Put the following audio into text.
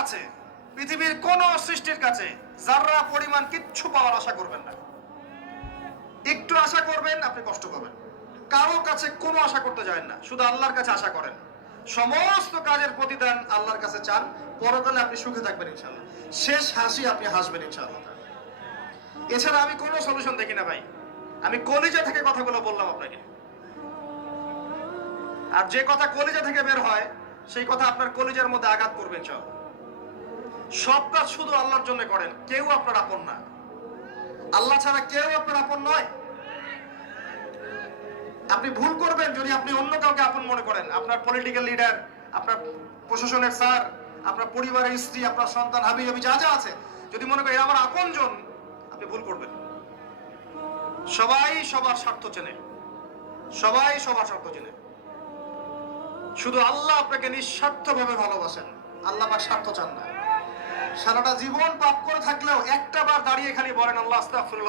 কাছে, পৃথিবীর কোন সৃষ্টির কাছে যারা পরিমাণ কিচ্ছু পাওয়ার আশা করবেন না। একটু আশা করবেন, আপনি কষ্ট পাবেন। কারো কাছে কোনো আশা করতে যাবেন না, শুধু আল্লাহর কাছে আশা করেন। সমস্ত কাজের প্রতিদান আল্লাহর কাছে চান, পরকালে আপনি সুখে থাকবেন ইনশাআল্লাহ। শেষ হাসি আপনি হাসবেন ইনশাআল্লাহ। এছাড়া আমি কোনো সলিউশন দেখি না ভাই। আমি কলিজা থেকে কথাগুলো বললাম আপনাকে। আর যে কথা কলিজা থেকে বের হয়, সেই কথা আপনার কলিজার মধ্যে আঘাত করবে ইনশাআল্লাহ। সব কাজ শুধু আল্লাহর জন্য করেন, কেউ আপনার আপন না। আল্লাহ ছাড়া কেউ আপনার আপন নয়। আপনি ভুল করবেন যদি আপনি অন্য কাউকে আপন মনে করেন। আপনার পলিটিক্যাল লিডার, আপনার প্রশাসনের স্যার, আপনার পরিবারের স্ত্রী, আপনার সন্তান, হাবি জাবি যা যা আছে, যদি মনে করেন আমার আপনজন, আপনি ভুল করবেন। সবাই সবার স্বার্থ চেনে, সবাই সবার স্বার্থ চেনে। শুধু আল্লাহ আপনাকে নিঃস্বার্থভাবে ভালোবাসেন। আল্লাহ পাক স্বার্থ চান না। সারাটা জীবন পাপ করে থাকলেও একটা বার দাঁড়িয়ে খালি বলেন আল্লাহ আস্তাগফিরুল্লাহ।